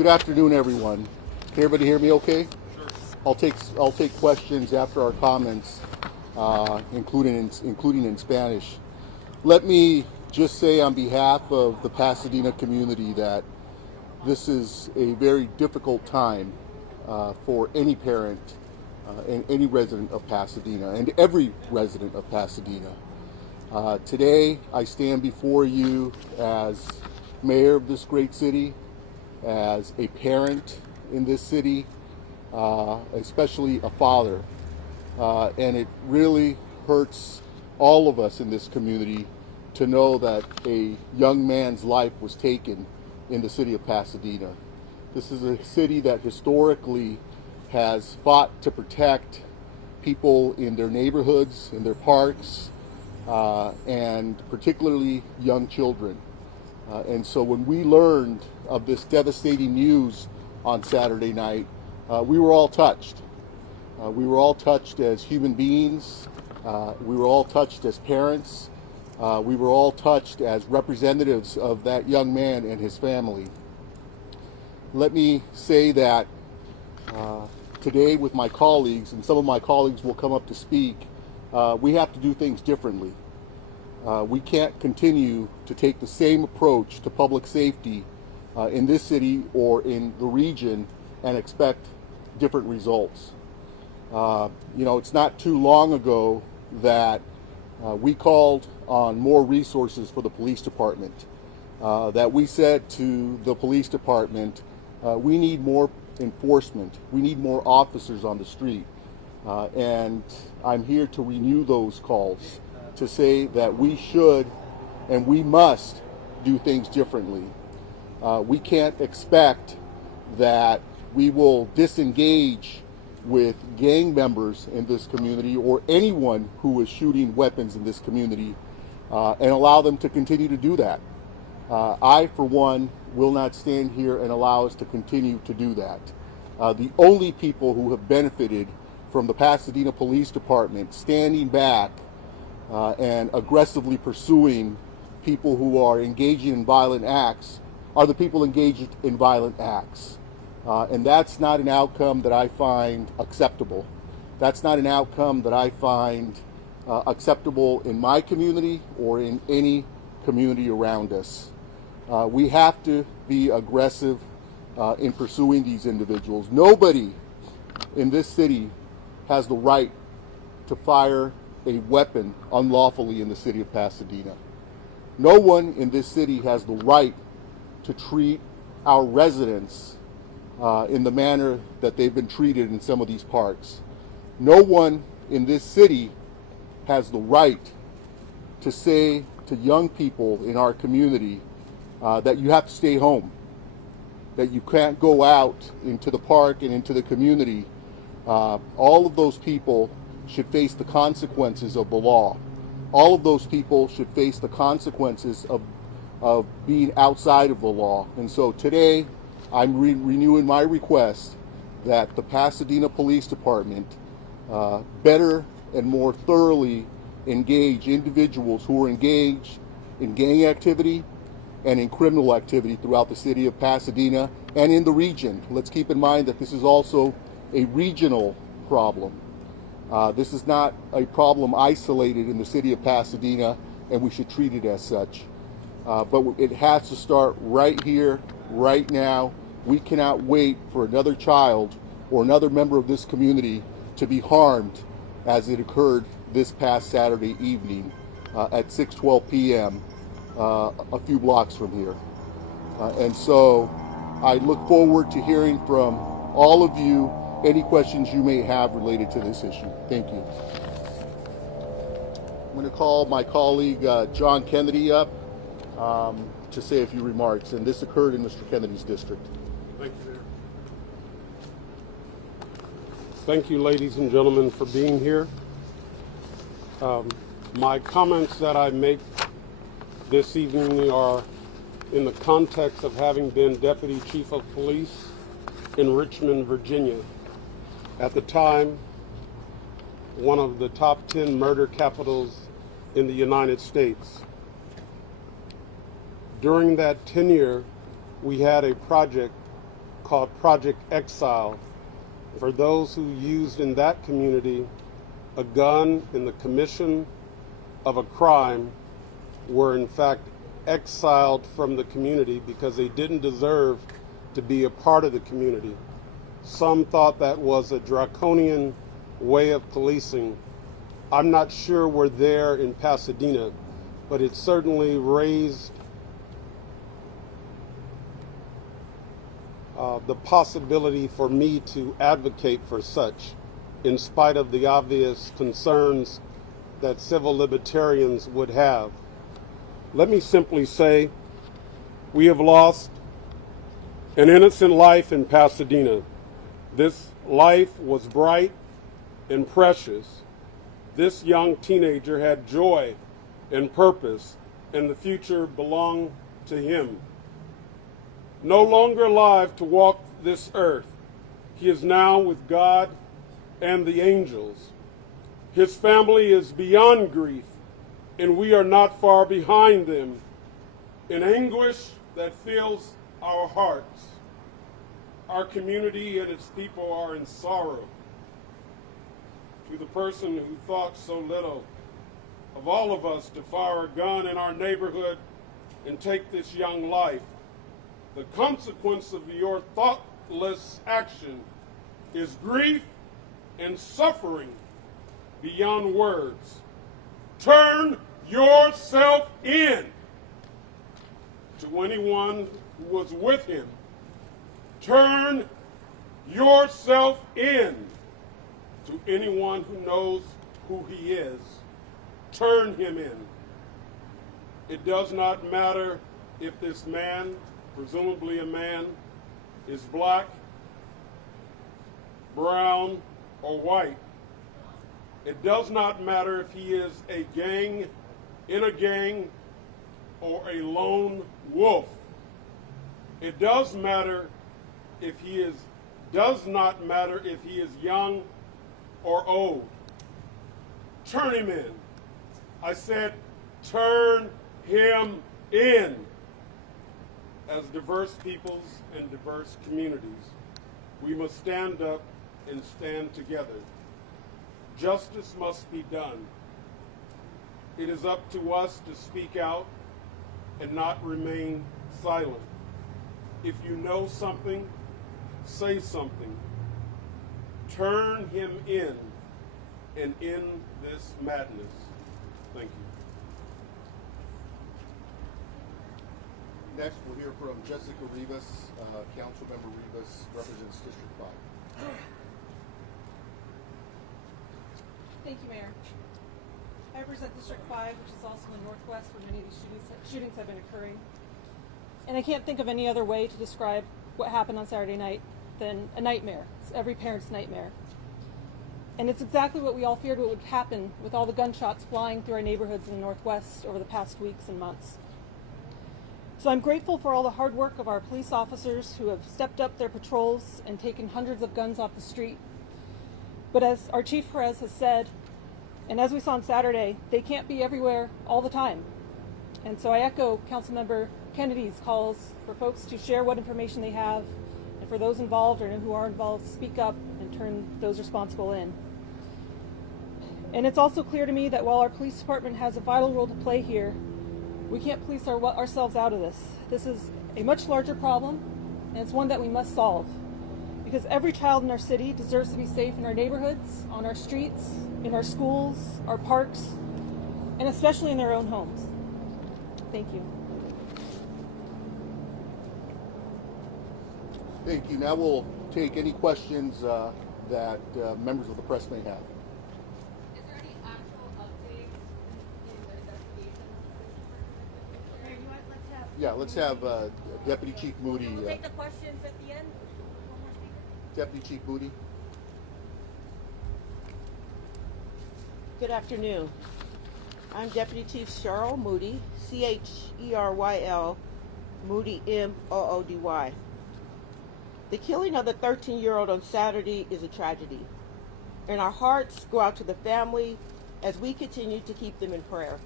Good afternoon, everyone. Can everybody hear me okay? Sure. I'll take questions after our comments, including in Spanish. Let me just say on behalf of the Pasadena community that this is a very difficult time for any parent and any resident of Pasadena and every resident of Pasadena. Today, I stand before you as mayor of this great city, as a parent in this city, especially a father. And it really hurts all of us in this community to know that a young man's life was taken in the city of Pasadena. This is a city that historically has fought to protect people in their neighborhoods, in their parks, and particularly young children. And so when we learned of this devastating news on Saturday night, we were all touched. We were all touched as human beings. We were all touched as parents. We were all touched as representatives of that young man and his family. Let me say that today with my colleagues, and some of my colleagues will come up to speak, we have to do things differently. We can't continue to take the same approach to public safety in this city or in the region and expect different results. It's not too long ago that we called on more resources for the police department, that we said to the police department, we need more enforcement, we need more officers on the street. And I'm here to renew those calls, to say that we should and we must do things differently. We can't expect that we will disengage with gang members in this community or anyone who is shooting weapons in this community and allow them to continue to do that. I, for one, will not stand here and allow us to continue to do that. The only people who have benefited from the Pasadena Police Department standing back and aggressively pursuing people who are engaging in violent acts are the people engaged in violent acts. And that's not an outcome that I find acceptable. That's not an outcome that I find acceptable in my community or in any community around us. We have to be aggressive in pursuing these individuals. Nobody in this city has the right to fire a weapon unlawfully in the city of Pasadena. No one in this city has the right to treat our residents in the manner that they've been treated in some of these parks. No one in this city has the right to say to young people in our community that you have to stay home, that you can't go out into the park and into the community. All of those people should face the consequences of the law. All of those people should face the consequences of being outside of the law. And so today, I'm renewing my request that the Pasadena Police Department better and more thoroughly engage individuals who are engaged in gang activity and in criminal activity throughout the city of Pasadena and in the region. Let's keep in mind that this is also a regional problem. This is not a problem isolated in the city of Pasadena, and we should treat it as such. But it has to start right here, right now. We cannot wait for another child or another member of this community to be harmed as it occurred this past Saturday evening at 6:12 p.m. A few blocks from here. And so I look forward to hearing from all of you any questions you may have related to this issue. Thank you. I'm going to call my colleague John Kennedy up to say a few remarks, and this occurred in Mr. Kennedy's district. Thank you, Mayor. Thank you, ladies and gentlemen, for being here. My comments that I make this evening are in the context of having been Deputy Chief of Police in Richmond, Virginia. At the time, one of the top 10 murder capitals in the United States. During that tenure, we had a project called Project Exile. For those who used in that community a gun in the commission of a crime were in fact exiled from the community because they didn't deserve to be a part of the community. Some thought that was a draconian way of policing. I'm not sure we're there in Pasadena, but it certainly raised the possibility for me to advocate for such, in spite of the obvious concerns that civil libertarians would have. Let me simply say, we have lost an innocent life in Pasadena. This life was bright and precious. This young teenager had joy and purpose, and the future belonged to him. No longer alive to walk this earth, he is now with God and the angels. His family is beyond grief, and we are not far behind them in anguish that fills our hearts. Our community and its people are in sorrow. To the person who thought so little of all of us to fire a gun in our neighborhood and take this young life, the consequence of your thoughtless action is grief and suffering beyond words. Turn yourself in. To anyone who was with him, turn yourself in. To anyone who knows who he is, turn him in. It does not matter if this man, presumably a man, is black, brown, or white. It does not matter if he is in a gang, or a lone wolf. It does not matter if he is young or old. Turn him in. I said, turn him in. As diverse peoples and diverse communities, we must stand up and stand together. Justice must be done. It is up to us to speak out and not remain silent. If you know something, say something. Turn him in and end this madness. Thank you. Next, we'll hear from Jessica Rivas. Councilmember Rivas represents District 5. Thank you, Mayor. I represent District 5, which is also in the Northwest where many of these shootings have been occurring. And I can't think of any other way to describe what happened on Saturday night than a nightmare. It's every parent's nightmare. And it's exactly what we all feared what would happen with all the gunshots flying through our neighborhoods in the Northwest over the past weeks and months. So I'm grateful for all the hard work of our police officers who have stepped up their patrols and taken hundreds of guns off the street. But as our Chief Perez has said, and as we saw on Saturday, they can't be everywhere all the time. And so I echo Councilmember Kennedy's calls for folks to share what information they have, and for those involved or who are involved, speak up and turn those responsible in. And it's also clear to me that while our police department has a vital role to play here, we can't police ourselves out of this. This is a much larger problem, and it's one that we must solve. Because every child in our city deserves to be safe in our neighborhoods, on our streets, in our schools, our parks, and especially in their own homes. Thank you. Thank you. Now we'll take any questions that members of the press may have. Is there any actual update in the investigation? Mayor, you want, let's have... Yeah, let's have Deputy Chief Moody. We'll take the questions at the end. One more speaker. Deputy Chief Moody. Good afternoon. I'm Deputy Chief Cheryl Moody, Cheryl Moody, Moody. The killing of the 13-year-old on Saturday is a tragedy, and our hearts go out to the family as we continue to keep them in prayer.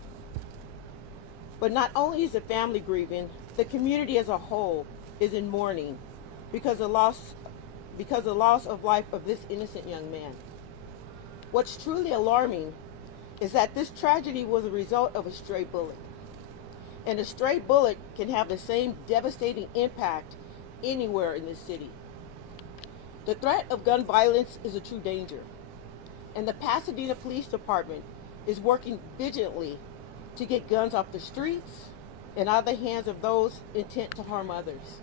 But not only is the family grieving, the community as a whole is in mourning. because of the loss of life of this innocent young man. What's truly alarming is that this tragedy was a result of a stray bullet. And a stray bullet can have the same devastating impact anywhere in this city. The threat of gun violence is a true danger, and the Pasadena Police Department is working vigilantly to get guns off the streets and out of the hands of those intent to harm others.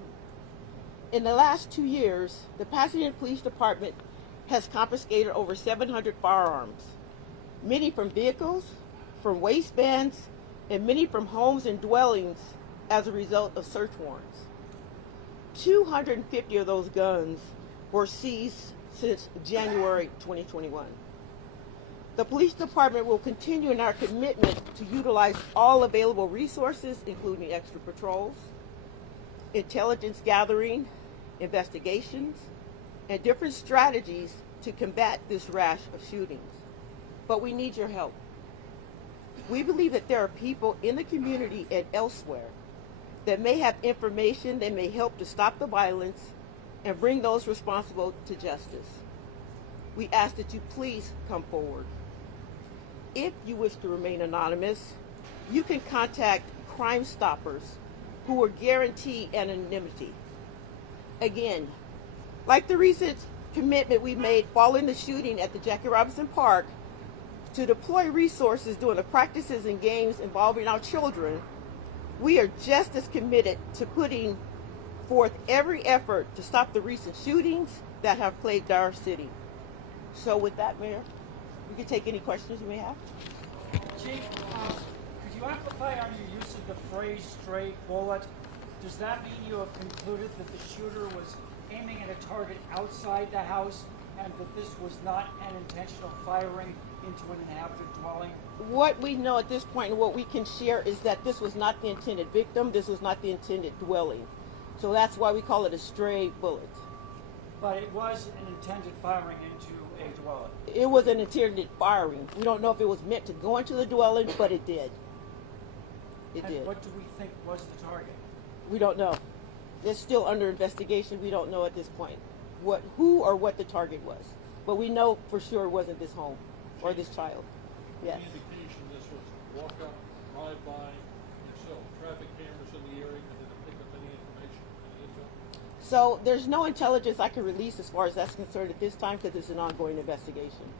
In the last 2 years, the Pasadena Police Department has confiscated over 700 firearms, many from vehicles, from waistbands, and many from homes and dwellings as a result of search warrants. 250 of those guns were seized since January 2021. The police department will continue in our commitment to utilize all available resources, including extra patrols, intelligence gathering, investigations, and different strategies to combat this rash of shootings. But we need your help. We believe that there are people in the community and elsewhere that may have information that may help to stop the violence and bring those responsible to justice. We ask that you please come forward. If you wish to remain anonymous, you can contact Crime Stoppers, who will guarantee anonymity. Again, like the recent commitment we made following the shooting at the Jackie Robinson Park to deploy resources during the practices and games involving our children, we are just as committed to putting forth every effort to stop the recent shootings that have plagued our city. So with that, Mayor, we can take any questions you may have. Chief, could you amplify on your use of the phrase stray bullet? Does that mean you have concluded that the shooter was aiming at a target outside the house and that this was not an intentional firing into an inhabited dwelling? What we know at this point and what we can share is that this was not the intended victim, this was not the intended dwelling. So that's why we call it a stray bullet. But it was an intended firing into a dwelling. It was an intended firing. We don't know if it was meant to go into the dwelling, but it did. It And did. what do we think was the target? We don't know. It's still under investigation. We don't know at this point who or what the target was. But we know for sure it wasn't this home or this child. Yes. Any indication this was walk up, drive by, if so, traffic cameras in the area, did it pick up any information, any intel? So there's no intelligence I can release as far as that's concerned at this time because it's an ongoing investigation.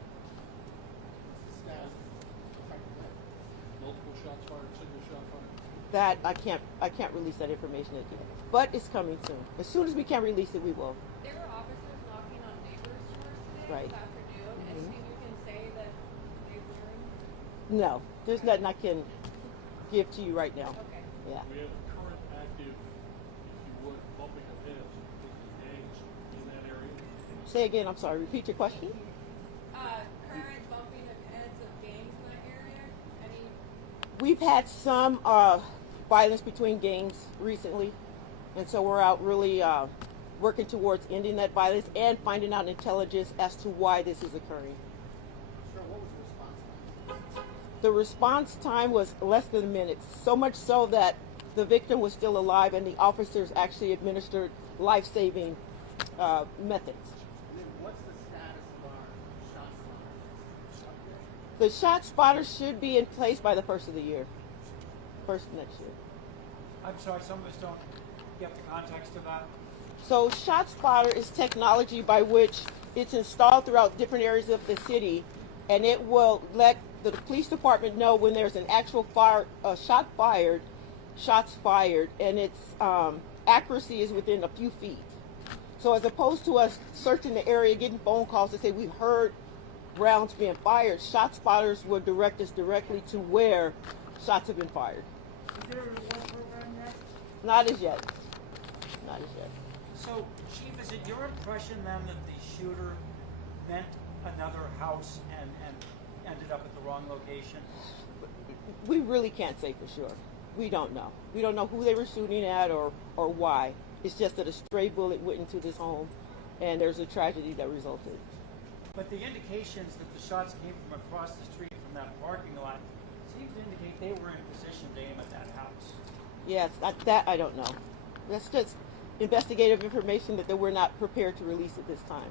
Multiple shots fired, single shot fired? That I can't release that information yet. But it's coming soon. As soon as we can release it, we will. There were officers knocking on neighbors' doors today Right. this afternoon. Anything you can say that they learned? No, there's nothing I can give to you right now. Okay. Yeah. We have current active, if you would, bumping of heads with the gangs in that area. Say again, I'm sorry. Repeat your question. Current bumping of heads of gangs in that area? Any? We've had some violence between gangs recently, and so we're out really working towards ending that violence and finding out intelligence as to why this is occurring. Sir, what was the response time? The response time was less than a minute, so much so that the victim was still alive and the officers actually administered life-saving methods. And then what's the status of our shot spotter? The shot spotter should be in place by the first of the year, first of next year. I'm sorry, some of us don't get the context of that. So shot spotter is technology by which it's installed throughout different areas of the city, and it will let the police department know when there's an actual shots fired, and its accuracy is within a few feet. So as opposed to us searching the area, getting phone calls to say we heard rounds being fired, shot spotters will direct us directly to where shots have been fired. Is there a reward program yet? Not as yet. Not as yet. So, Chief, is it your impression then that the shooter meant another house and ended up at the wrong location? We really can't say for sure. We don't know. We don't know who they were shooting at or why. It's just that a stray bullet went into this home, and there's a tragedy that resulted. But the indications that the shots came from across the street from that parking lot seem to indicate they were in position to aim at that house. Yes, that I don't know. investigative information that we're not prepared to release at this time.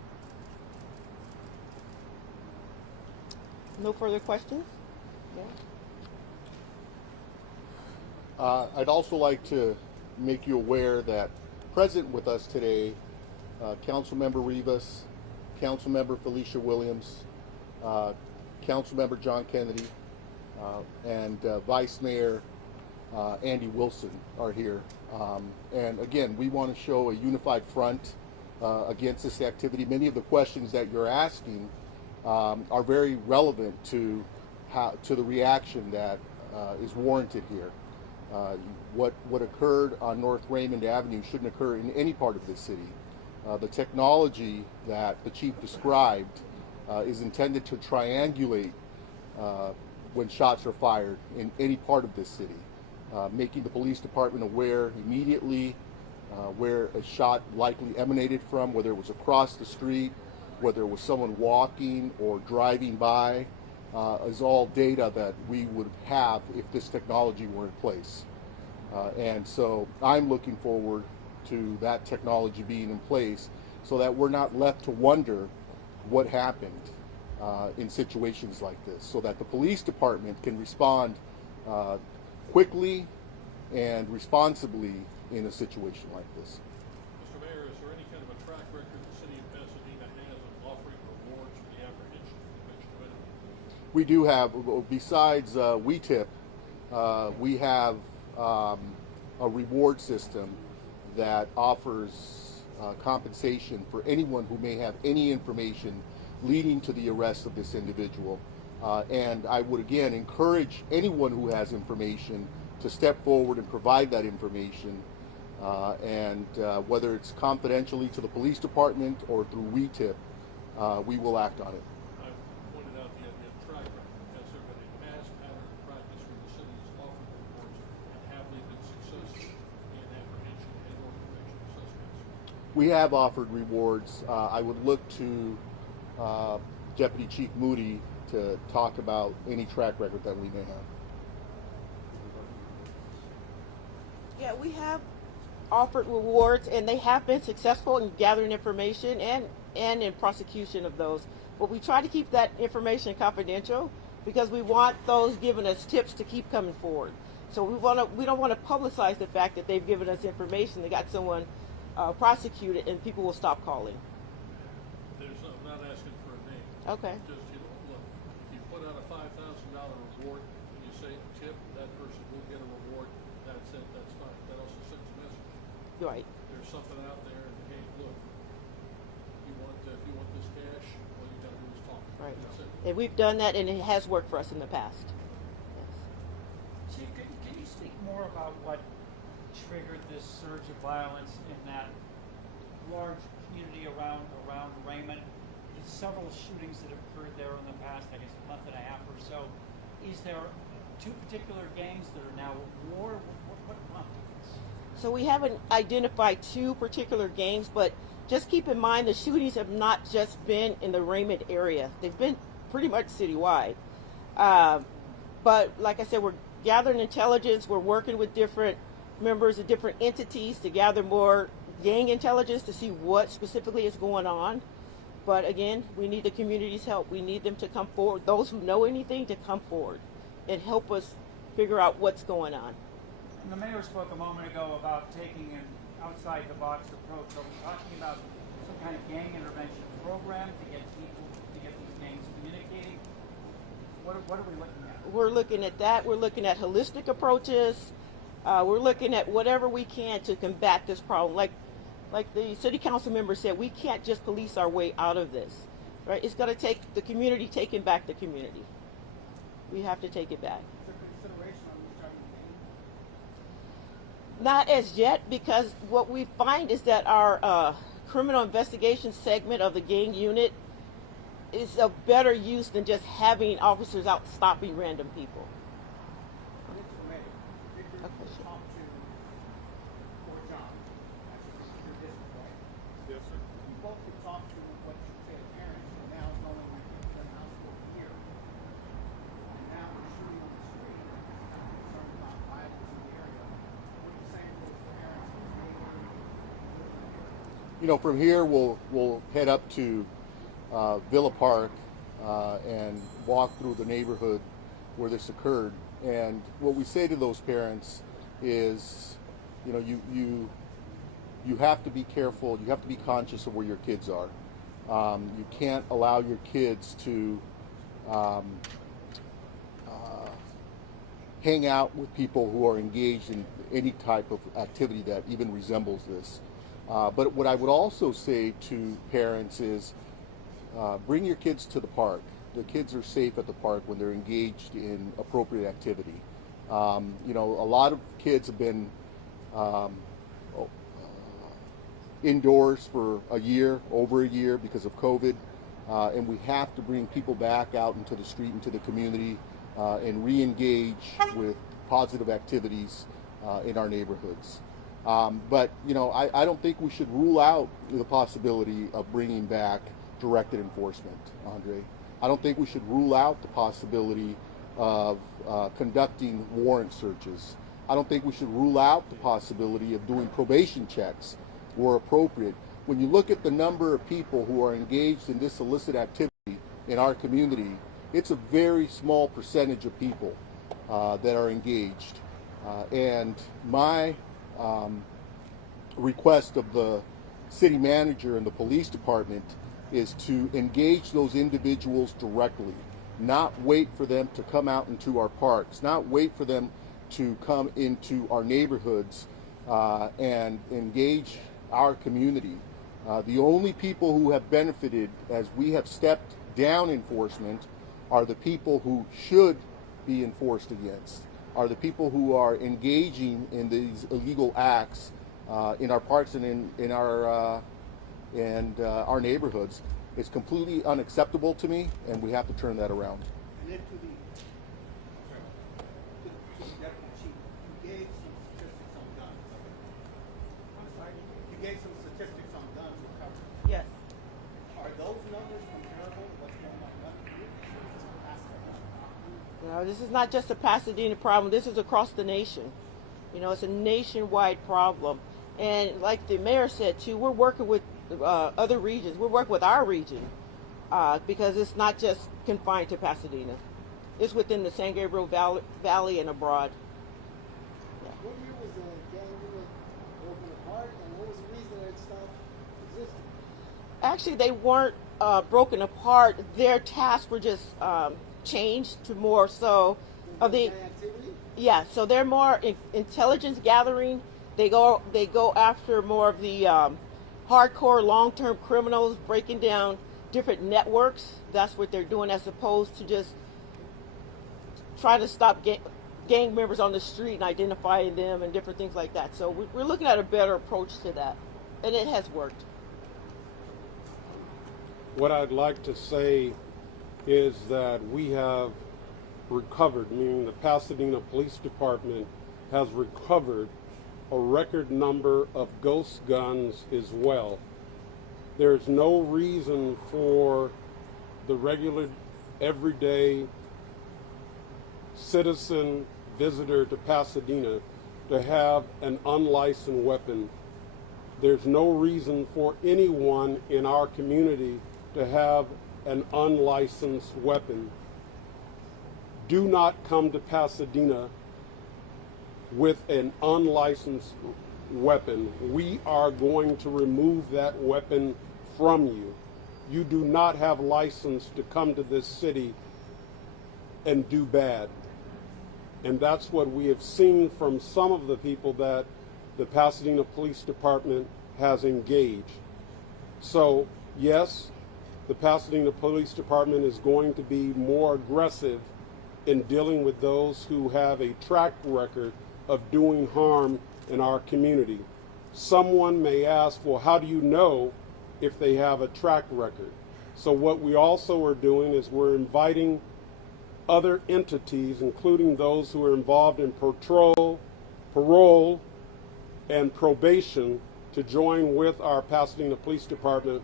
No further questions? Yeah. I'd also like to make you aware that present with us today, Councilmember Rivas, Councilmember Felicia Williams, Councilmember John Kennedy, and Vice Mayor Andy Wilson are here. And again, we want to show a unified front against this activity. Many of the questions that you're asking are very relevant to the reaction that is warranted here. What occurred on North Raymond Avenue shouldn't occur in any part of this city. The technology that the chief described is intended to triangulate when shots are fired in any part of this city, making the police department aware immediately where a shot likely emanated from, whether it was across the street, whether it was someone walking or driving by, is all data that we would have if this technology were in place. And so I'm looking forward to that technology being in place so that we're not left to wonder what happened in situations like this, so that the police department can respond quickly and responsibly in a situation like this. Mr. Mayor, is there any kind of a track record the city of Pasadena has of offering rewards for the apprehension of convicted? We do have, besides WeTip, we have a reward system that offers compensation for anyone who may have any information leading to the arrest of this individual. And I would again encourage anyone who has information to step forward and provide that information, and whether it's confidentially to the police department or through WeTip, we will act on it. I pointed out the track record because there been a past pattern of practice where the city has offered rewards and happily been successful in apprehension and or conviction of suspects. We have offered rewards. I would look to Deputy Chief Moody to talk about any track record that we may have. Yeah, we have offered rewards, and they have been successful in gathering information and in prosecution of those. But we try to keep that information confidential because we want those giving us tips to keep coming forward. So we don't want to publicize the fact that they've given us information, they got someone prosecuted, and people will stop calling. I'm not asking for a name. Okay. Just, look, if you put out a $5,000 reward and you say tip, that person will get a reward, that's it, that's fine. That also sends a message. Right. There's something out there, and hey, look, if you want this cash, all you gotta do is talk. Right. That's it. And we've done that, and it has worked for us in the past. Yes. Chief, can you speak more about what triggered this surge of violence in that large community around Raymond? There's several shootings that have occurred there in the past, I guess, a month and a half or so. Is there two particular gangs that are now at war? What prompted this? So we haven't identified two particular gangs, but just keep in mind the shootings have not just been in the Raymond area. They've been pretty much citywide. But like I said, we're gathering intelligence. We're working with different members of different entities to gather more gang intelligence to see what specifically is going on. But again, we need the community's help. We need them to come forward. Those who know anything to come forward and help us figure out what's going on. And the mayor spoke a moment ago about taking an outside-the-box approach. Are we talking about some kind of gang intervention program to get these gangs communicating? What are we looking at? We're looking at that. We're looking at holistic approaches. We're looking at whatever we can to combat this problem. Like the city council member said, we can't just police our way out of this, right? It's going to take the community taking back the community. We have to take it back. Is there consideration on restarting the gang? Not as yet, because what we find is that our criminal investigation segment of the gang unit is a better use than just having officers out stopping random people. Mr. Mayor, did you Okay, sure. talk to Fort John? Actually, your district, right? Yes, sir. You both could talk to what you say parents, and now knowing that you've been in the house for a year, and now we're shooting on the street, and you're concerned about violence in the area. What are you saying to those parents and neighbors, from here we'll head up to Villa Park and walk through the neighborhood where this occurred. And what we say to those parents is, you have to be careful. You have to be conscious of where your kids are. You can't allow your kids to hang out with people who are engaged in any type of activity that even resembles this. But what I would also say to parents is, bring your kids to the park. The kids are safe at the park when they're engaged in appropriate activity. A lot of kids have been indoors for over a year because of COVID, and we have to bring people back out into the street, into the community, and re-engage with positive activities in our neighborhoods. But I don't think we should rule out the possibility of bringing back directed enforcement, Andre. I don't think we should rule out the possibility of conducting warrant searches. I don't think we should rule out the possibility of doing probation checks where appropriate. When you look at the number of people who are engaged in this illicit activity in our community, it's a very small percentage of people that are engaged. And my request of the city manager and the police department is to engage those individuals directly, not wait for them to come out into our parks, not wait for them to come into our neighborhoods and engage our community. The only people who have benefited as we have stepped down enforcement are the people who should be enforced against, are the people who are engaging in these illegal acts in our parks and in our neighborhoods. It's completely unacceptable to me, and we have to turn that around. And then to the deputy chief, you gave some statistics on guns. I'm sorry, you gave some statistics on guns recovered. Yes. Are those numbers comparable to what's going on gun communities, or is this a Pasadena? No, this is not just a Pasadena problem. This is across the nation. It's a nationwide problem. And like the mayor said too, we're working with other regions. We're working with our region because it's not just confined to Pasadena. It's within the San Gabriel Valley and abroad. Yeah. What year was the gang unit broken apart, and what was the reason that it stopped existing? Actually, they weren't broken apart. Their tasks were just changed to more so of the activity? Yeah. So they're more intelligence gathering. They go after more of the hardcore long-term criminals, breaking down different networks. That's what they're doing, as opposed to just trying to stop gang members on the street and identifying them and different things like that. So we're looking at a better approach to that, and it has worked. What I'd like to say is that we have recovered, meaning the Pasadena Police Department has recovered a record number of ghost guns as well. There's no reason for the regular, everyday citizen visitor to Pasadena to have an unlicensed weapon. There's no reason for anyone in our community to have an unlicensed weapon. Do not come to Pasadena with an unlicensed weapon. We are going to remove that weapon from you. You do not have license to come to this city and do bad. And that's what we have seen from some of the people that the Pasadena Police Department has engaged. So, yes, the Pasadena Police Department is going to be more aggressive in dealing with those who have a track record of doing harm in our community. Someone may ask, well, how do you know if they have a track record? So what we also are doing is we're inviting other entities, including those who are involved in parole, and probation, to join with our Pasadena Police Department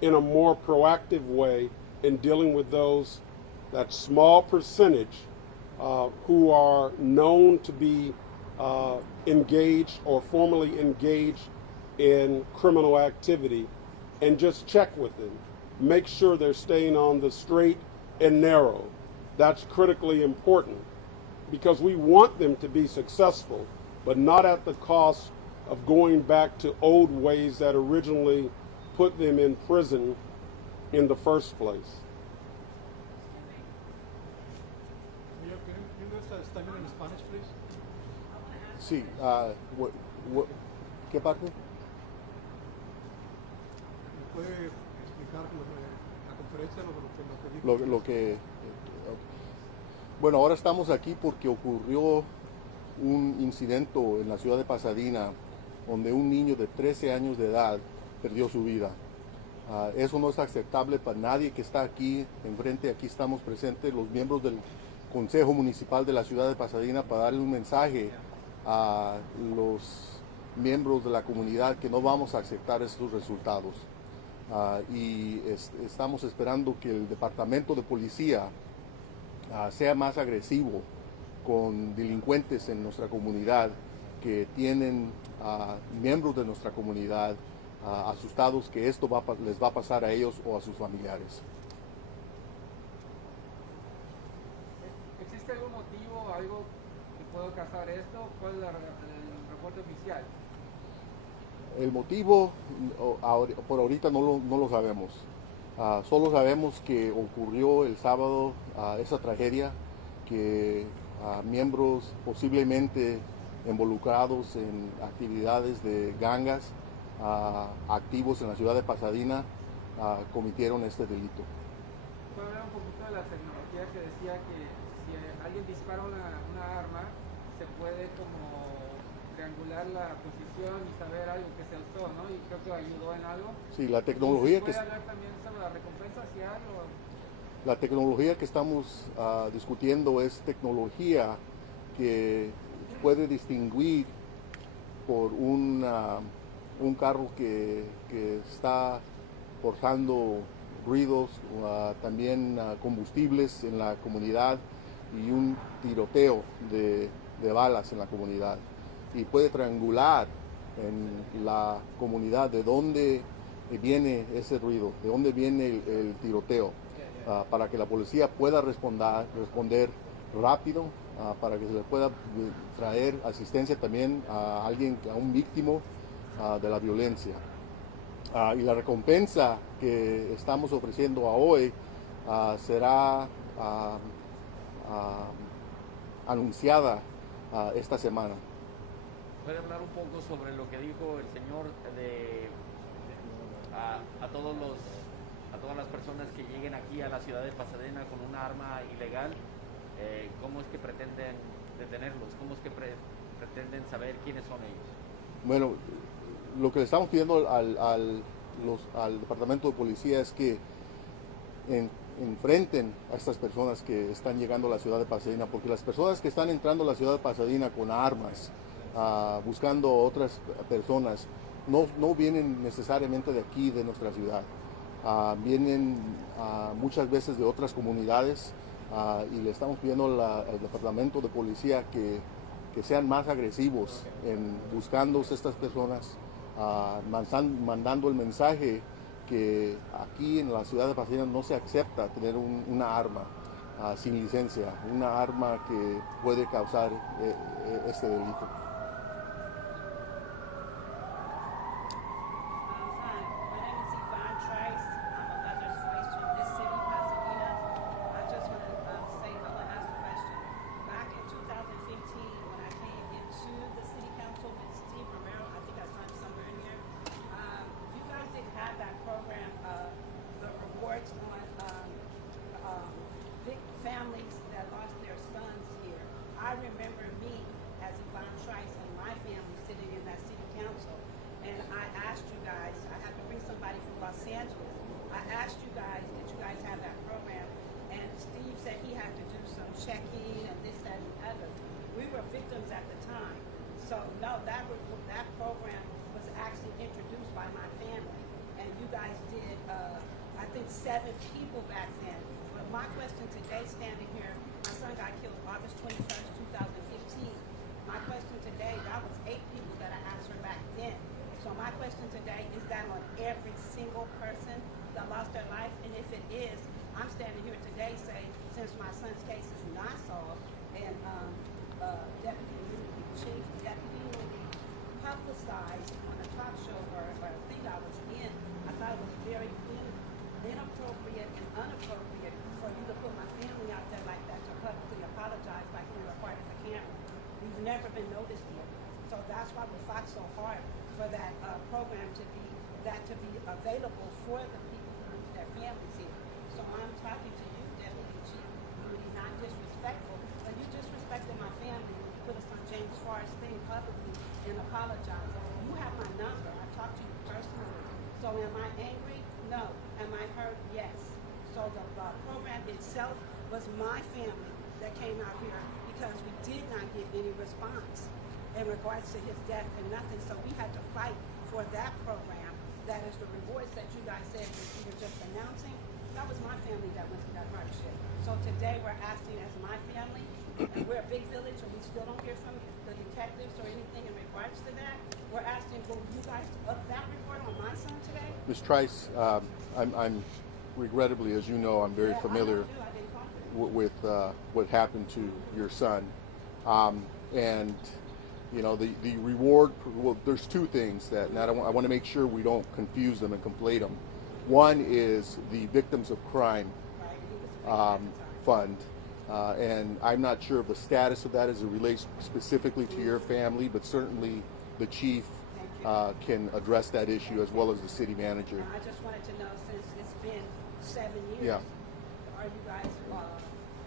in a more proactive way in dealing with those, that small percentage who are known to be engaged or formerly engaged in criminal activity and just check with them. Make sure they're staying on the straight and narrow. That's critically important because we want them to be successful, but not at the cost of going back to old ways that originally put them in prison in the first place. Mayor, can you give us a statement in Spanish, please? Sí, ¿qué parte? ¿Puede explicar la conferencia Lo que bueno, ahora estamos aquí porque ocurrió un incidente en la ciudad de Pasadena donde un niño de 13 años de edad perdió su vida. Eso no es aceptable para nadie que está aquí enfrente. Aquí estamos presentes los miembros del Consejo Municipal de la ciudad de Pasadena para darle un mensaje a los miembros de la comunidad que no vamos a aceptar estos resultados. Estamos esperando que el departamento de policía sea más agresivo con delincuentes en nuestra comunidad que tienen miembros de nuestra comunidad asustados que esto les va a pasar a ellos o a sus familiares. ¿Existe algún motivo, algo que pueda causar esto? ¿Cuál es el reporte oficial? El motivo por ahorita no lo sabemos. Solo sabemos que ocurrió el sábado esa tragedia, que miembros posiblemente involucrados en actividades de gangas activos en la ciudad de Pasadena cometieron este delito. ¿Puedo hablar un poquito de la tecnología que decía que si alguien dispara una arma, se puede como triangular la posición y saber algo que se usó, ¿no? Y creo que ayudó en algo. Sí, la tecnología ¿Puede hablar también sobre la recompensa si hay o...? La tecnología que estamos discutiendo es tecnología que puede distinguir por un carro que está forzando ruidos, también combustibles en la comunidad y un tiroteo de balas en la comunidad. Y puede triangular en la comunidad de dónde viene ese ruido, de dónde viene el tiroteo, para que la policía pueda responder rápido, para que se le pueda traer asistencia también a un víctima de la violencia. Y la recompensa que estamos ofreciendo hoy será anunciada esta semana. ¿Puede hablar un poco sobre lo que dijo el señor a todas las personas que lleguen aquí a la ciudad de Pasadena con una arma ilegal? ¿Cómo es que pretenden detenerlos? ¿Cómo es que pretenden saber quiénes son ellos? Bueno, lo que le estamos pidiendo al departamento de policía es que enfrenten a estas personas que están llegando a la ciudad de Pasadena, porque las personas que están entrando a la ciudad de Pasadena con armas, buscando a otras personas, no vienen necesariamente de aquí, de nuestra ciudad. Vienen muchas veces de otras comunidades, y le estamos pidiendo al departamento de policía que sean más agresivos en buscando a estas personas, mandando el mensaje que aquí en la ciudad de Pasadena no se acepta tener una arma sin licencia, una arma que puede causar este delito. Families that lost their sons here. I remember me as Yvonne Trice and my family sitting in that city council, and I asked you guys, I had to bring somebody from Los Angeles. I asked you guys, did you guys have that program? And Steve said he had to do some checking and this, that, and the other. We were victims at the time. So no, that program was actually introduced by my family, and you guys did, I think 7 people back then. But my question today, standing here, my son got killed August 21st, 2015. My question today, that was 8 people that I asked for back then. So my question today, is that on every single person that lost their life? And if it is, I'm standing here today saying, since my son's case is not solved, and Deputy Moody publicized on a talk show or a thing I was in, I thought it was very inappropriate and unappropriate for you to put my family out there like that to publicly apologize by being recorded at the camera. We've never been noticed here. So that's why we fought so hard for that program to be available for the people who lose their families here. So I'm talking to you, Deputy Chief Moody, not disrespectful, but you disrespected my family when you put us on James Forrest thing publicly and apologized. You have my number. I talked to you personally. So am I angry? No. Am I hurt? Yes. So the program itself was my family that came out here because we did not get any response in regards to his death and nothing. So we had to fight for that program. That is the rewards that you guys said that you were just announcing. That was my family that went through that hardship. So today we're asking as my family, and we're a big village and we still don't hear from the detectives or anything in regards to that. We're asking for you guys to up that report on my son today. Ms. Trice, I'm regrettably, as you know, I'm very familiar with what happened to your son. And you know, the reward, well, there's two things that, and I want to make sure we don't confuse them and conflate them. One is the Victims of Crime Fund, and I'm not sure of the status of that as it relates specifically to your family, but certainly the chief can address that issue as well as the city manager. I just wanted to know, since it's been 7 years, are you guys,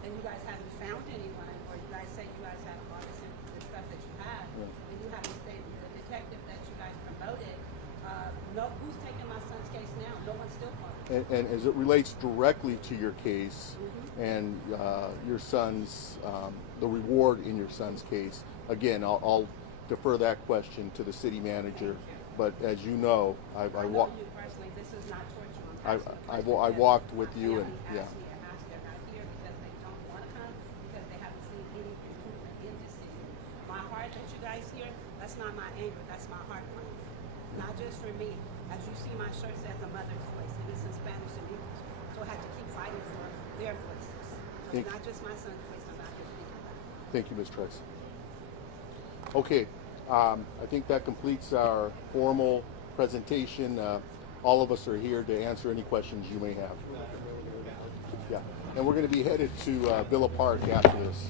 and you guys haven't found anyone, or you guys say you guys have all this stuff that you have, and you haven't stated the detective that you guys promoted, who's taking my son's case now? No one's still calling. And as it relates directly to your case and your son's, the reward in your son's case, again, I'll defer that question to the city manager. But as you know, I walked. You personally, this is not torture. I walked with you, and they're not here because they don't want to come because they haven't seen any improvement in this city. My heart that you guys hear, that's not my anger, that's my heart crying. Not just for me. As you see, my shirt says a mother's voice, and it's in Spanish and English. So I had to keep fighting for their voices. So it's not just my son's voice I'm out here speaking about. Thank you, Ms. Trice. Okay, I think that completes our formal presentation. All of us are here to answer any questions you may have. Yeah, and we're going to be headed to Villa Park after this.